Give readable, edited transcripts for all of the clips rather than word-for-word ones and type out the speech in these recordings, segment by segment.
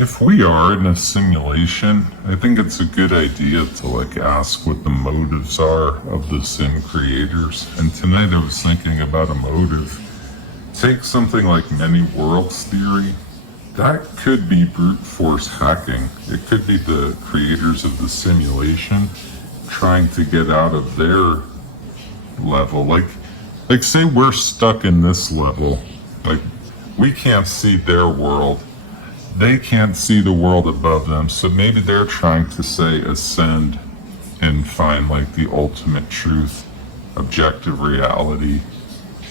If we are in a simulation, I think it's a good idea to ask what the motives are of the sim creators. And tonight I was thinking about a motive. Take something like many worlds theory. That could be brute force hacking. It could be the creators of the simulation trying to get out of their level. Like say we're stuck in this level. Like we can't see their world. They can't see the world above them, so maybe they're trying to say ascend and find the ultimate truth, objective reality.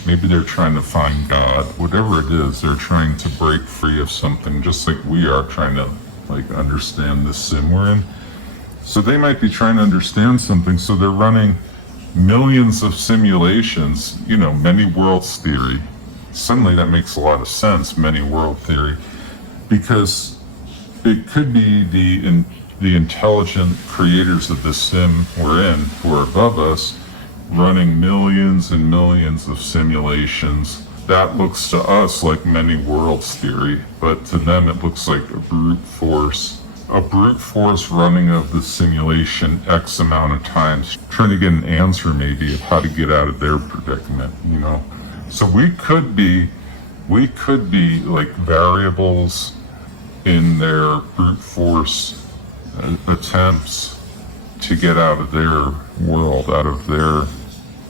Maybe they're trying to find God. Whatever it is, they're trying to break free of something, just like we are trying to understand the sim we're in. So they might be trying to understand something, so they're running millions of simulations, many worlds theory. Suddenly that makes a lot of sense, many world theory. Because it could be the intelligent creators of the sim we're in, who are above us, running millions and millions of simulations. That looks to us like many worlds theory, but to them it looks like a brute force. A brute force running of the simulation X amount of times, trying to get an answer maybe of how to get out of their predicament, So we could be variables in their brute force attempts to get out of their world, out of their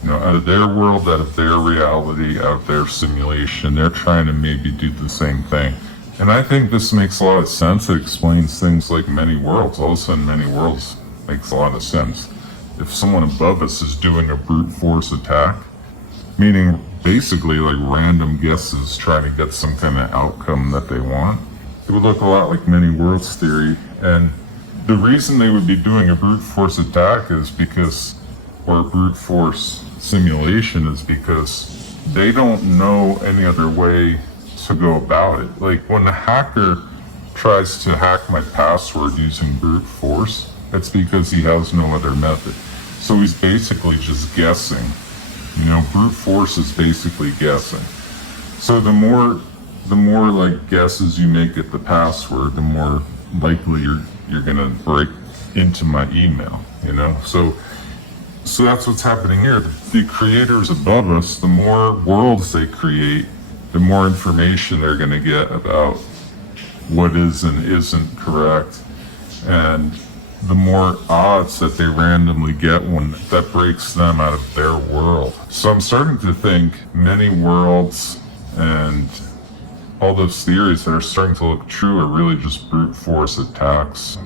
world, out of their reality, out of their simulation. They're trying to maybe do the same thing. And I think this makes a lot of sense. It explains things like many worlds. All of a sudden, many worlds makes a lot of sense. If someone above us is doing a brute force attack, meaning basically random guesses trying to get some kind of outcome that they want, it would look a lot like many worlds theory. And the reason they would be doing a brute force attack or brute force simulation is because they don't know any other way to go about it. When the hacker tries to hack my password using brute force, it's because he has no other method. So he's basically just guessing. Brute force is basically guessing. So the more guesses you make at the password, the more likely you're gonna break into my email, So that's what's happening here. The creators above us, the more worlds they create, the more information they're gonna get about what is and isn't correct, and the more odds that they randomly get when that breaks them out of their world. So I'm starting to think many worlds and all those theories that are starting to look true are really just brute force attacks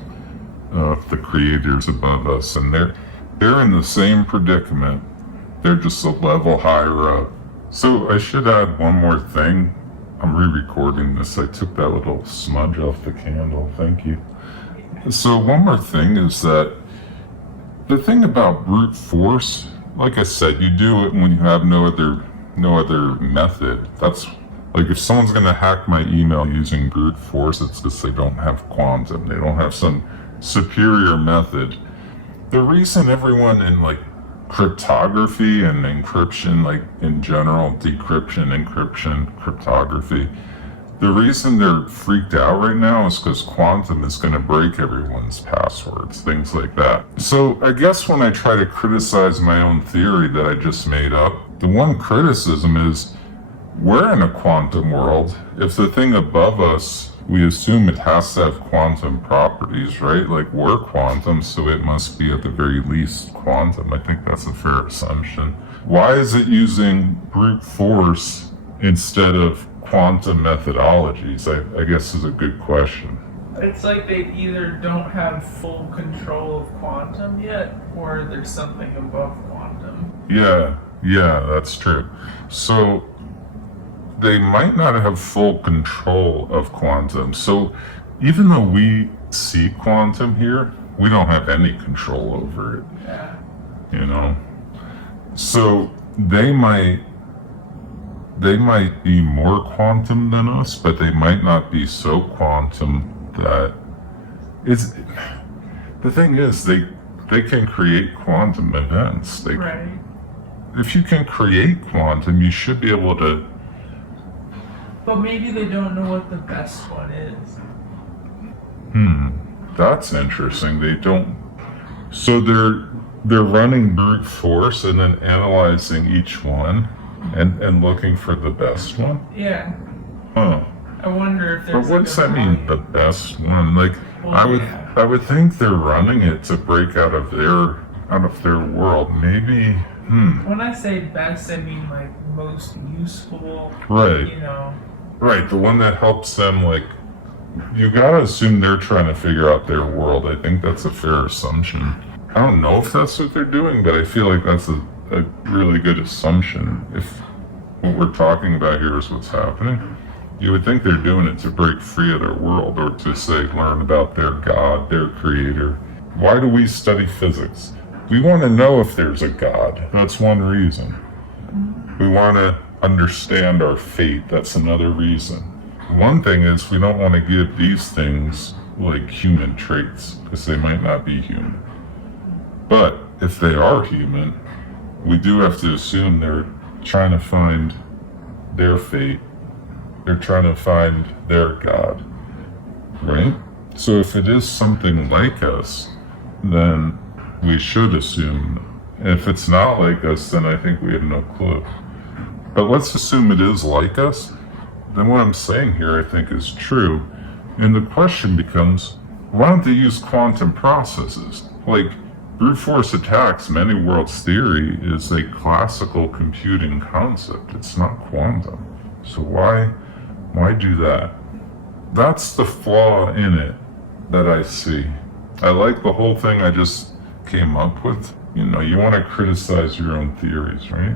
of the creators above us. And they're in the same predicament. They're just a level higher up. So I should add one more thing. I'm re-recording this. I took that little smudge off the candle. Thank you. So one more thing is that the thing about brute force, like I said, you do it when you have no other method. That's if someone's gonna hack my email using brute force, it's because they don't have quantum. They don't have some superior method. The reason everyone in cryptography and encryption, in general, decryption, encryption, cryptography, the reason they're freaked out right now is because quantum is going to break everyone's passwords, things like that. So I guess when I try to criticize my own theory that I just made up, the one criticism is we're in a quantum world. If the thing above us, we assume it has to have quantum properties, right? We're quantum, so it must be at the very least quantum. I think that's a fair assumption. Why is it using brute force instead of quantum methodologies? I guess is a good question. It's like they either don't have full control of quantum yet, or there's something above quantum. Yeah, that's true. So they might not have full control of quantum. So even though we see quantum here, we don't have any control over it. Yeah. So they might be more quantum than us, but they might not be so quantum that it's. The thing is, they can create quantum events. Right. If you can create quantum, you should be able to. But maybe they don't know what the best one is. That's interesting. They don't. So they're running brute force and then analyzing each one and looking for the best one. Yeah. Huh. I wonder if But there's. what's that mean? The best one? Like Well, I would think they're running it to break out of their world. Maybe. When I say best, I mean like most useful. Right. You know. Right. The one that helps them. Like you gotta assume they're trying to figure out their world. I think that's a fair assumption. I don't know if that's what they're doing, but I feel like that's a really good assumption. If what we're talking about here is what's happening, you would think they're doing it to break free of their world or to say learn about their God, their creator. Why do we study physics? We want to know if there's a God. That's one reason. We want to understand our fate. That's another reason. One thing is we don't want to give these things like human traits because they might not be human. But if they are human, we do have to assume they're trying to find their fate. They're trying to find their God, right? So if it is something like us, then we should assume. If it's not like us, then I think we have no clue. But let's assume it is like us. Then what I'm saying here I think is true. And the question becomes, why don't they use quantum processes? Like, brute force attacks, many worlds theory is a classical computing concept. It's not quantum. So why do that? That's the flaw in it that I see. I like the whole thing I just came up with. You know, you want to criticize your own theories, right?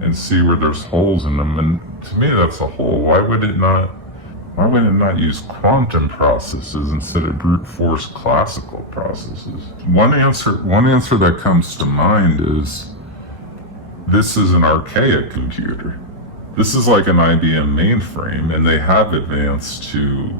And see where there's holes in them. And to me, that's a hole. Why would it not use quantum processes instead of brute force classical processes? One answer that comes to mind is this is an archaic computer. This is like an IBM mainframe, and they have advanced to,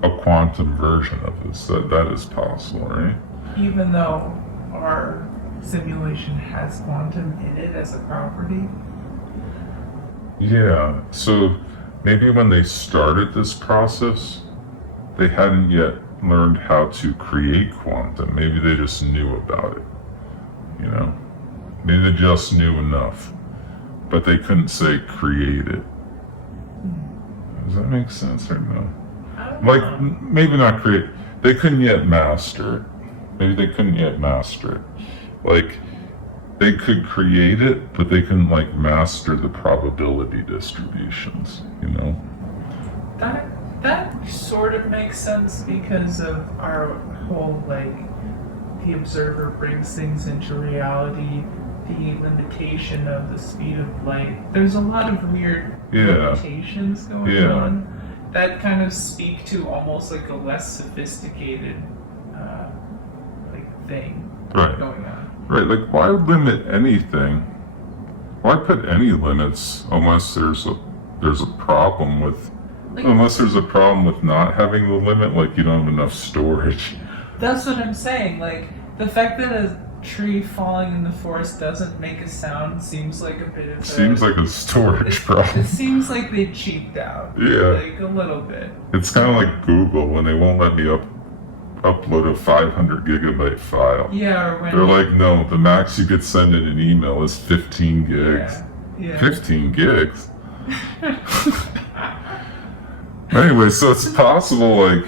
a quantum version of this. That is possible, right? Even though our simulation has quantum in it as a property. Yeah, so maybe when they started this process, they hadn't yet learned how to create quantum. Maybe they just knew about it, you know? Maybe they just knew enough, but they couldn't say create it. Does that make sense or no? Like, maybe not create, they couldn't yet master it. Maybe they couldn't yet master it. Like, they could create it, but they couldn't, like, master the probability distributions, you know? That sort of makes sense because of our whole, like, the observer brings things into reality, the limitation of the speed of light. There's a lot of weird limitations going on that kind of speak to almost like a less sophisticated thing going on. Right, like why limit anything? Why put any limits unless there's a problem with not having the limit, like you don't have enough storage. That's what I'm saying. Like the fact that a tree falling in the forest doesn't make a sound seems like a bit of seems like a storage problem. It seems like they cheaped out. Yeah. Like a little bit. It's kind of like Google when they won't let me upload a 500 gigabyte file. Yeah, or when they're like, no, the max you could send in an email is 15 gigs. Yeah. 15 gigs? Anyway, so it's possible, like,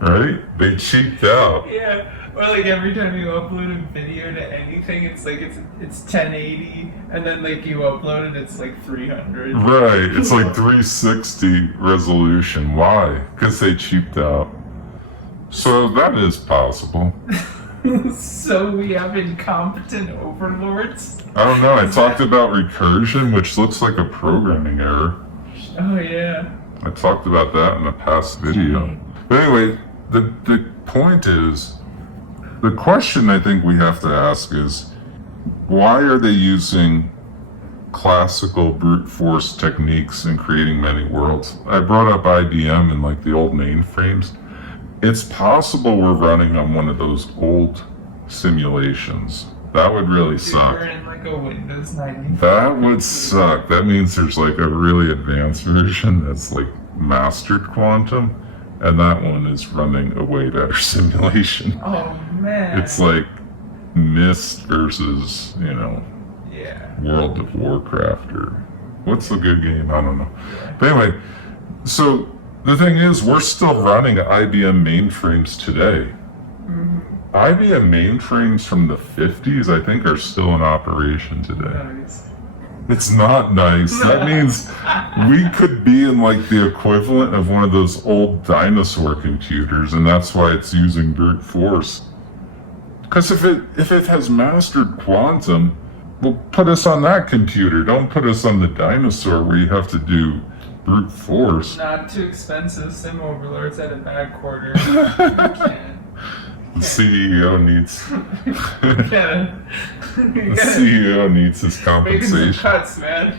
right? They cheaped out. Yeah. Or like every time you upload a video to anything, it's like it's 1080, and then like you upload it, it's like 300. Right, it's like 360 resolution. Why? Because they cheaped out. So that is possible. So we have incompetent overlords? I don't know, I talked about recursion, which looks like a programming error. Oh yeah. I talked about that in a past video. But anyway, the point is, the question I think we have to ask is, why are they using classical brute force techniques in creating many worlds? I brought up IBM and like the old mainframes. It's possible we're running on one of those old simulations That would really Dude, suck. we're in like a Windows 95. That would suck. That means there's like a really advanced version that's like mastered quantum, and that one is running a way better simulation. Oh man. It's like Myst versus, you know, Yeah. World of Warcraft, or what's the good game? I don't know. But anyway, so the thing is, we're still running IBM mainframes today. IBM mainframes from the 50s, I think, are still in operation today. Nice. It's not nice. That means we could be in like the equivalent of one of those old dinosaur computers, and that's why it's using brute force. Because if it has mastered quantum, well, put us on that computer. Don't put us on the dinosaur where you have to do brute force. Not too expensive. Sim overlords at a back quarter. You can't. The CEO needs You gotta the CEO needs his making some compensation. cuts, man.